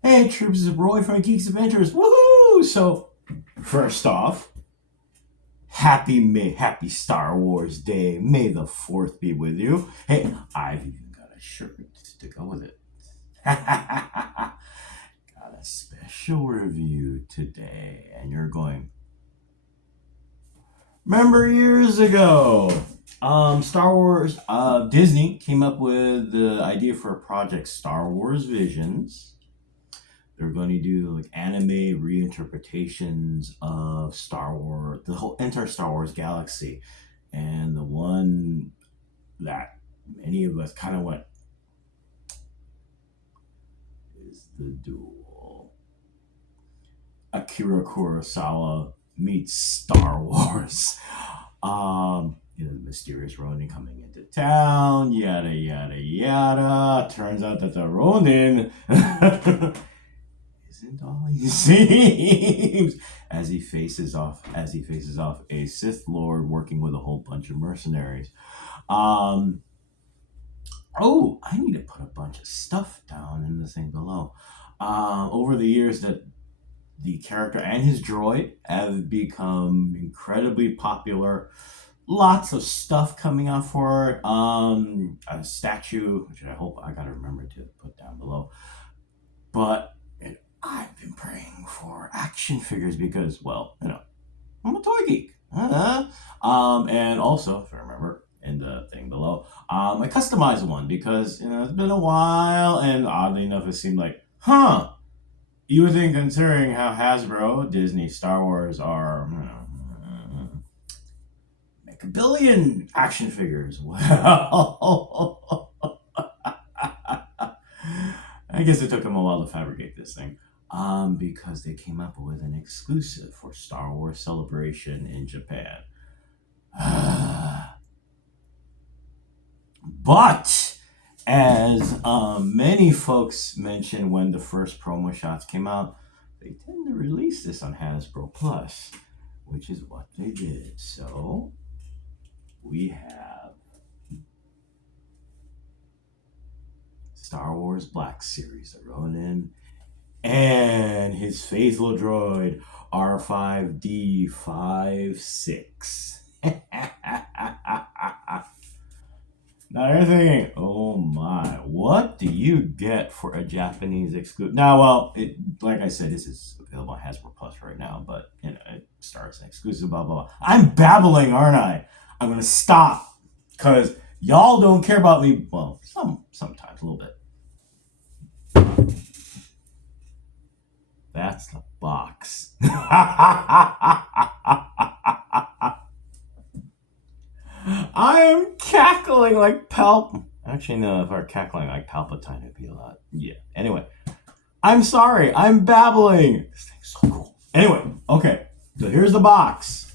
Hey, troops, it's Roy from Geeks Adventures. Woohoo! So, first off, happy Star Wars Day. May the 4th be with you. Hey, I've even got a shirt to go with it. Got a special review today, and you're going, remember years ago, Star Wars, Disney came up with the idea for a project, Star Wars Visions. They're going to do like anime reinterpretations of Star Wars, the whole entire Star Wars galaxy. And the one that many of us kind of went is the duel. Akira Kurosawa meets Star Wars. The mysterious Ronin coming into town, yada yada yada. Turns out that the Ronin isn't all he seems as he faces off a Sith Lord working with a whole bunch of mercenaries. Oh, I need to put a bunch of stuff down in the thing below. Over the years that the character and his droid have become incredibly popular. Lots of stuff coming out for it. A statue, which I hope I gotta remember to put down below. But I've been praying for action figures because, well, I'm a toy geek. And also, if I remember in the thing below, I customized one because it's been a while, and oddly enough, it seemed like, you would think, considering how Hasbro, Disney, Star Wars are, make a billion action figures. Well, I guess it took them a while to fabricate this thing. Because they came up with an exclusive for Star Wars Celebration in Japan. But as many folks mentioned when the first promo shots came out, they tend to release this on Hasbro Plus, which is what they did. So we have Star Wars Black Series, the Ronin, and his phasal droid, r5-d56. Now you're thinking, oh my, what do you get for a Japanese exclusive? Now, well, like I said, this is available on Hasbro Plus right now, but it starts an exclusive, blah, blah, blah. I'm babbling, aren't I? I'm going to stop because y'all don't care about me. Well, sometimes a little bit. That's the box. I am cackling like Actually, no, if I were cackling like Palpatine, it'd be a lot. Yeah. Anyway, I'm sorry. I'm babbling. This thing's so cool. Anyway, okay. So here's the box.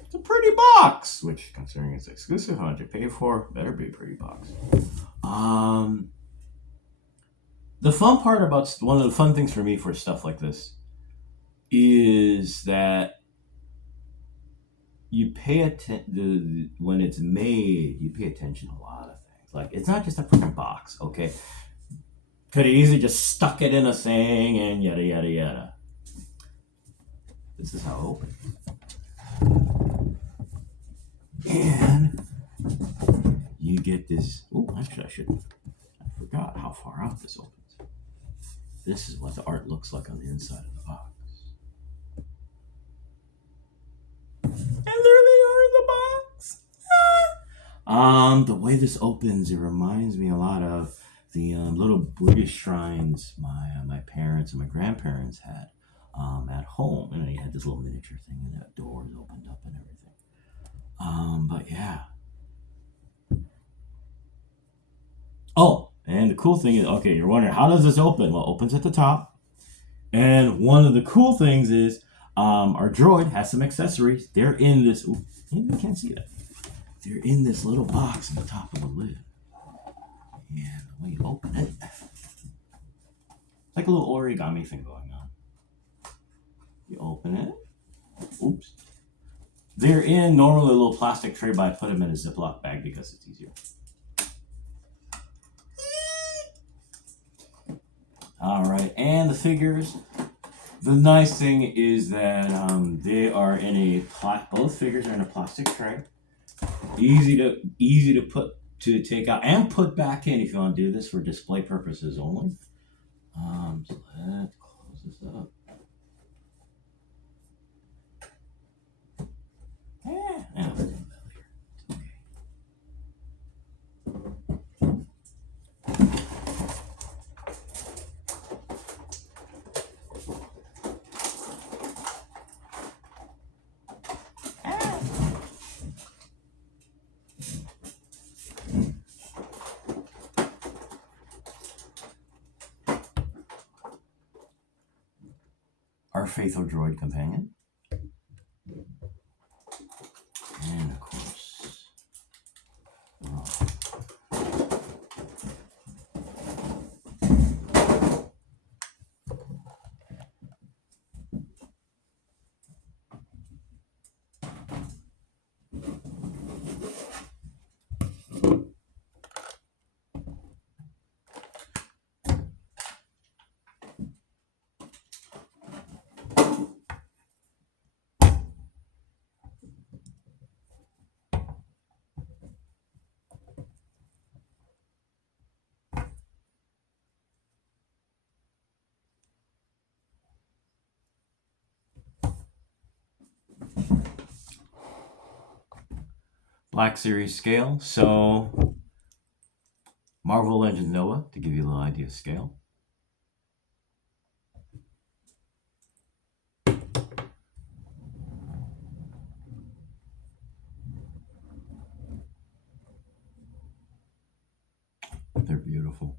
It's a pretty box, which, considering it's exclusive, how much you pay for, better be a pretty box. The fun part about one of the fun things for me for stuff like this is that you pay attention when it's made. You pay attention to a lot of things. Like, it's not just a freaking box, okay? Could have easily just stuck it in a thing and yada yada yada. This is how it opens. And you get this. Oh, actually, I forgot how far out this opens. This is what the art looks like on the inside of the box. And there they are in the box. The way this opens, it reminds me a lot of the little Buddhist shrines my parents and my grandparents had at home. You had this little miniature thing, and that doors opened up and everything. But yeah. Oh, and the cool thing is, okay, you're wondering, how does this open? Well, it opens at the top. And one of the cool things is our droid has some accessories. They're in this. Ooh, you can't see that. They're in this little box on the top of the lid. And when you open it, it's like a little origami thing going on. You open it. Oops. They're in normally a little plastic tray, but I put them in a Ziploc bag because it's easier. All right, and the figures. The nice thing is that they are in a both figures are in a plastic tray. Easy to put to take out and put back in if you want to do this for display purposes only. So let's close this up. Yeah. Our faithful droid companion. And of course, Black Series scale. So Marvel Legends Nova, to give you a little idea of scale. They're beautiful.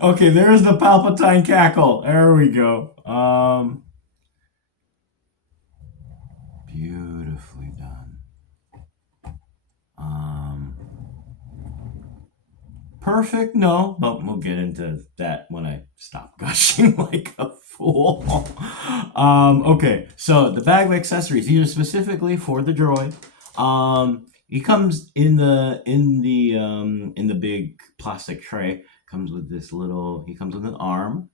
Okay, there's the Palpatine cackle. There we go. Beautifully done. Perfect? No, but we'll get into that when I stop gushing like a fool. Okay, so the bag of accessories, these are specifically for the droid. He comes in the big plastic tray. Comes with this little. He comes with an arm,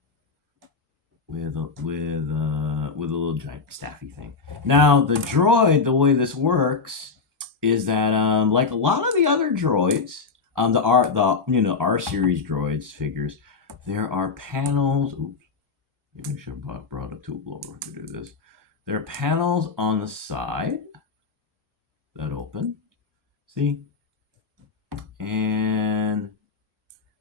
with a little giant staffy thing. Now the droid, the way this works is that like a lot of the other droids, the R series droids figures, there are panels. Oops, maybe I should have brought a tool over to do this. There are panels on the side that open. See, and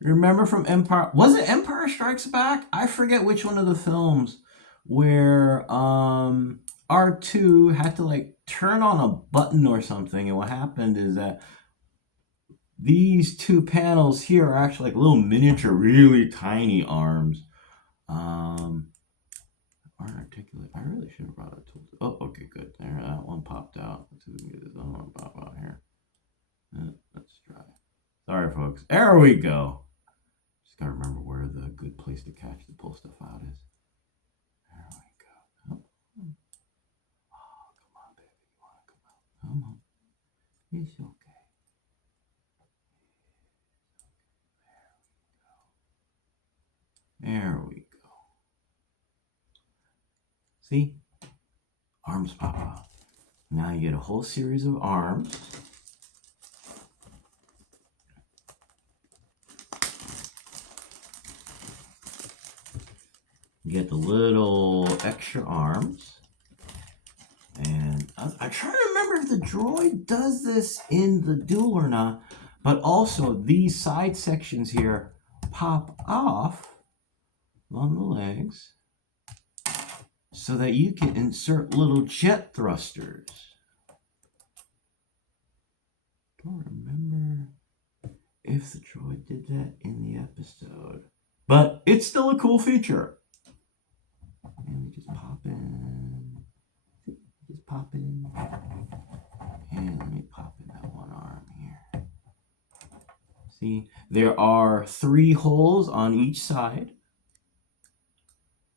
remember from Empire, was it Empire Strikes Back? I forget which one of the films where R2 had to like turn on a button or something, and what happened is that these two panels here are actually like little miniature, really tiny arms. Aren't articulate. I really should have brought a tool. Oh, okay, good. There, that one popped out. Let's see if we can get this other one pop out here. Let's try. Sorry, folks. There we go. Just gotta remember where the good place to catch the pull stuff out is. There we go. Oh, come on, baby. You wanna come out? Come on. It's okay. There we go. See? Arms pop out. Now you get a whole series of arms. You get the little extra arms. And I'm trying to remember if the droid does this in the duel or not. But also, these side sections here pop off along the legs so that you can insert little jet thrusters. Don't remember if the droid did that in the episode. But it's still a cool feature. And we just pop in. Just pop it in. And let me pop in that one arm here. See, there are 3 holes on each side.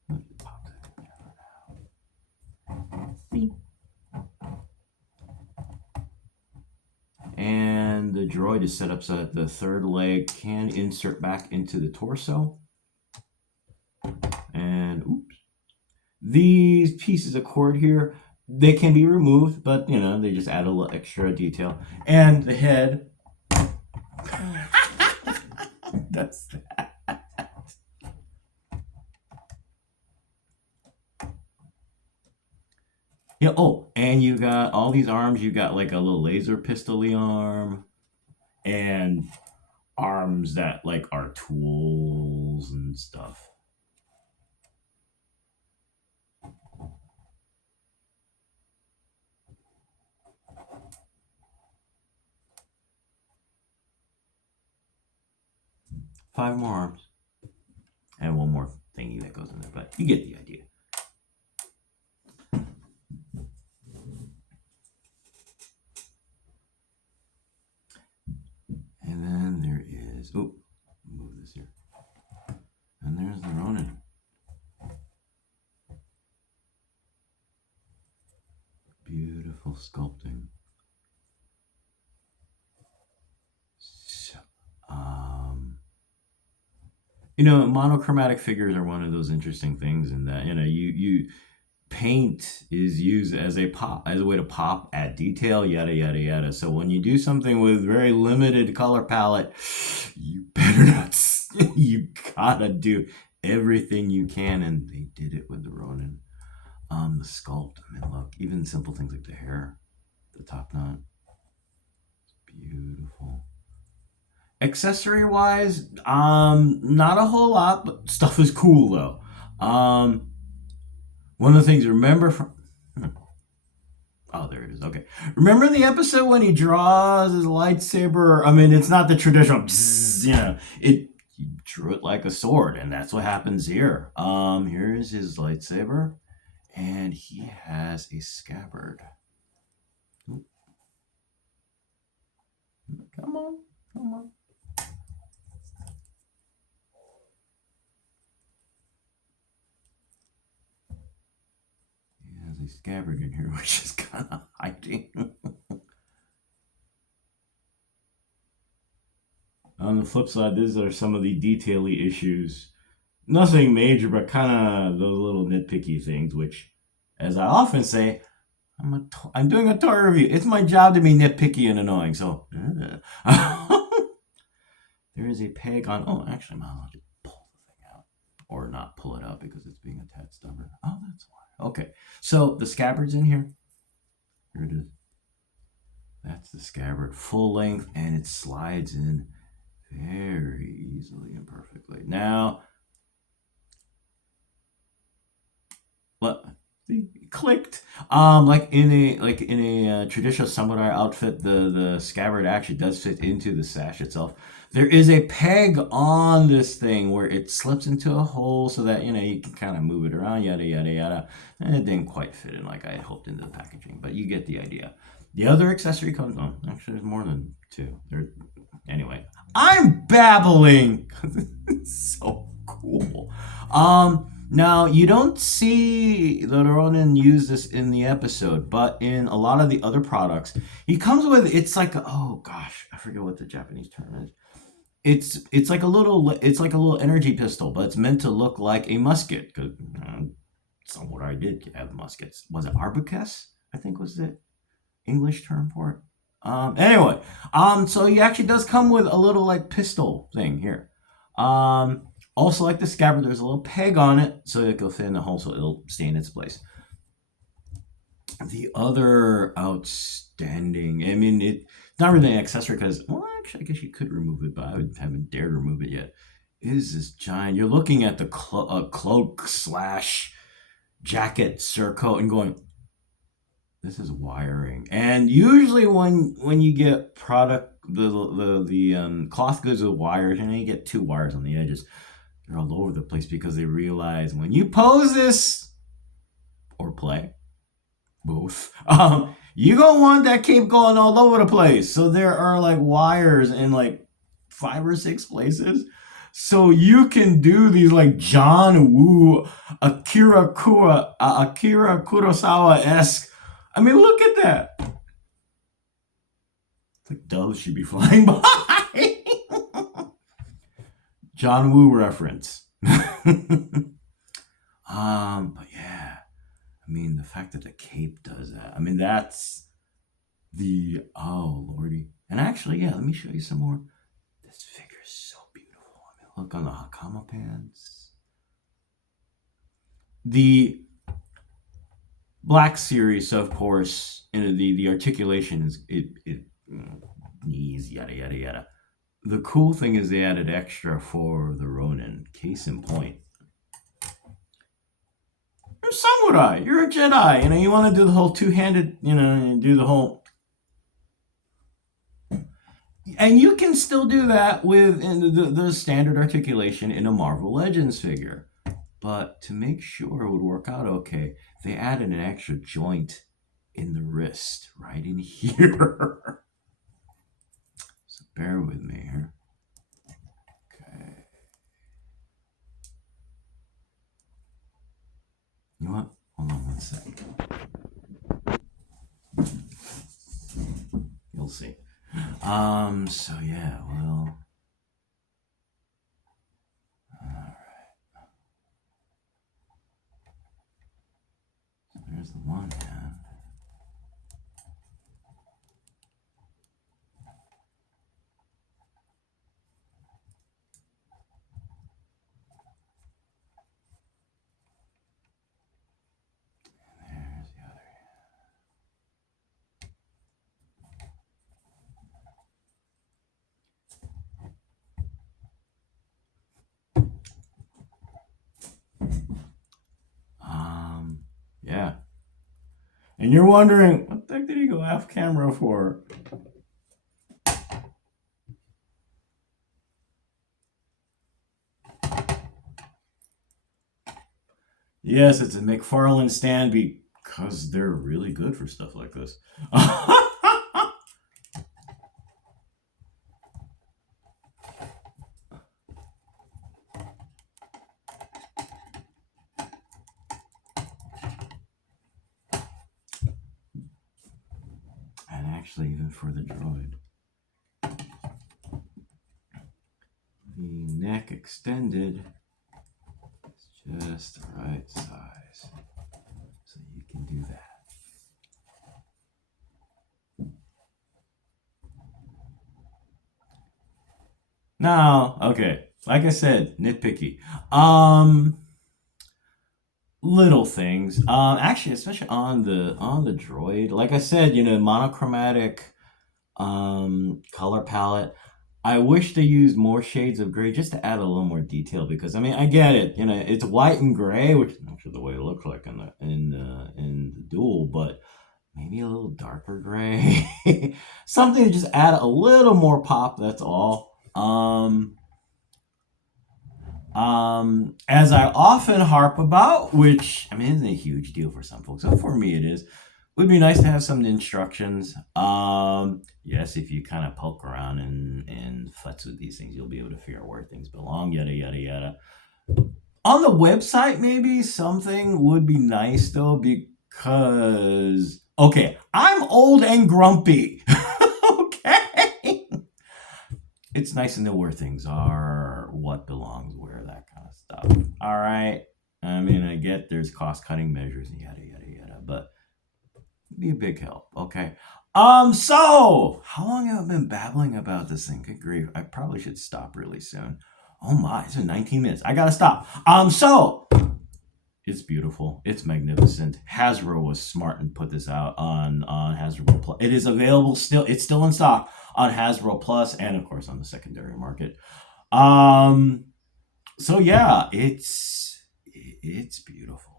Let me pop that in there for now. the droid is set up so that the third leg can insert back into the torso. And oops, these pieces of cord here, they can be removed, but you know, they just add a little extra detail. And the head, that's that. Yeah. Oh, and you got all these arms. You got like a little laser pistol-y arm, and arms that like are tools and stuff. Five more arms, and one more thingy that goes in there. But you get the idea. And then there is, oh, move this here. And there's the Ronin. Beautiful sculpting. So, you know, monochromatic figures are one of those interesting things in that, you know, you paint is used as a way to pop, add detail, yada yada yada. So when you do something with very limited color palette, you better not. You gotta do everything you can, and they did it with the Ronin. The sculpt. I mean, look, even simple things like the hair, the top knot, it's beautiful. Accessory wise, not a whole lot, but stuff is cool though. One of the things, remember from, oh, there it is. Okay. Remember the episode when he draws his lightsaber? I mean, it's not the traditional, you know, he drew it like a sword, and that's what happens here. Here's his lightsaber, and he has a scabbard. Come on, come on. A scabbard in here, which is kind of hiding. On the flip side, these are some of the detail-y issues. Nothing major, but kind of those little nitpicky things, which, as I often say, I'm doing a toy review. It's my job to be nitpicky and annoying, so. There is a peg on, oh, actually, I'm allowed to pull the thing out. Or not pull it out because it's being a tad stubborn. Oh, that's why. Okay, so the scabbard's in here. Here it is. That's the scabbard, full length, and it slides in very easily and perfectly. Now, what? It clicked. Like in a traditional samurai outfit, the scabbard actually does fit into the sash itself. There is a peg on this thing where it slips into a hole so that, you know, you can kind of move it around, yada, yada, yada. And it didn't quite fit in like I had hoped into the packaging, but you get the idea. The other accessory comes, oh, actually there's more than two. Anyway, I'm babbling. It's so cool. Now, you don't see the Ronin use this in the episode, but in a lot of the other products, he comes with, it's like, oh gosh, I forget what the Japanese term is. It's like a little energy pistol, but it's meant to look like a musket. Cause somewhat I did have muskets. Was it arbucus? I think was the English term for it. Anyway, so he actually does come with a little like pistol thing here. Also like the scabbard, there's a little peg on it so it will fit in the hole so it'll stay in its place. The other outstanding, I mean, it's not really an accessory because, well, actually, I guess you could remove it, but I haven't dared remove it yet. Is this giant? You're looking at the cloak slash jacket surcoat and going, this is wiring. And usually when you get product, the cloth goods with wires, you get two wires on the edges. They're all over the place because they realize when you pose this or play, both, you don't want that cape going all over the place. So there are like wires in like 5 or 6 places. So you can do these like John Woo, Akira Kurosawa-esque. I mean, look at that. like doves should be flying by. John Woo reference. But yeah, I mean, the fact that the cape does that, I mean, that's the, oh, lordy. And actually, yeah, let me show you some more. This figure is so beautiful. I mean, look on the Hakama pants. The Black Series, of course, and the articulation is, knees, yada, yada, yada. The cool thing is they added extra for the Ronin. Case in point. You're a samurai. You're a Jedi. You know, you want to do the whole two-handed, you know, do the whole... And you can still do that with the standard articulation in a Marvel Legends figure. But to make sure it would work out okay, they added an extra joint in the wrist, right in here. So bear with me here. Okay. You know what? Hold on one second. You'll see. So yeah, well. Alright. So there's the one hand. Yeah. And you're wondering, what the heck did he go off camera for? Yes, it's a McFarlane stand because they're really good for stuff like this. Actually, even for the droid. The neck extended is just the right size. So you can do that. Now, okay, like I said, nitpicky. Little things. Actually, especially on the droid. Like I said, you know, monochromatic color palette. I wish they used more shades of gray just to add a little more detail, because I mean, I get it, you know, it's white and gray, which is actually the way it looks like in the duel, but maybe a little darker gray. Something to just add a little more pop, that's all. As I often harp about, which I mean isn't a huge deal for some folks, so for me it is. Would be nice to have some instructions. Yes, if you kind of poke around and futz with these things, you'll be able to figure out where things belong, yada, yada, yada. On the website, maybe something would be nice, though, because, okay, I'm old and grumpy. Okay? It's nice to know where things are, what belongs where, that kind of stuff. All right? I mean, I get there's cost-cutting measures and yada, yada, yada, but be a big help, okay? So how long have I been babbling about this thing? Good grief, I probably should stop really soon. Oh my, it's been 19 minutes. I gotta stop. So it's beautiful. It's magnificent. Hasbro was smart and put this out on Hasbro Plus. It is available still. It's still in stock on Hasbro Plus and of course on the secondary market. So yeah, it's beautiful.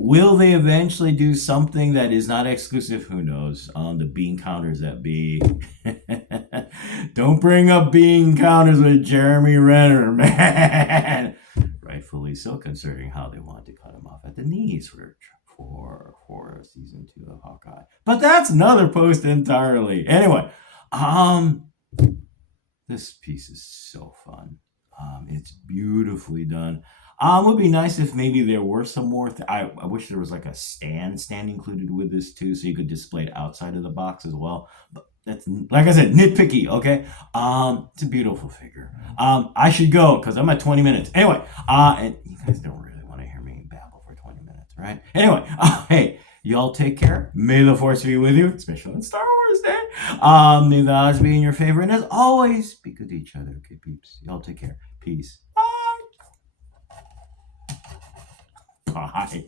Will they eventually do something that is not exclusive? Who knows? The bean counters that be. Don't bring up bean counters with Jeremy Renner, man. Rightfully so, considering how they want to cut him off at the knees for season 2 of Hawkeye. But that's another post entirely. Anyway, this piece is so fun. It's beautifully done. It would be nice if maybe there were some more. I wish there was like a stand included with this too, so you could display it outside of the box as well. But that's like I said, nitpicky. Okay, it's a beautiful figure. I should go because I'm at 20 minutes. Anyway, and you guys don't really want to hear me babble for 20 minutes, right? Anyway, hey, y'all take care. May the force be with you, especially on Star Wars Day. May the odds be in your favor, and as always, be good to each other, okay, peeps. Y'all take care. Peace. Bye. Bye.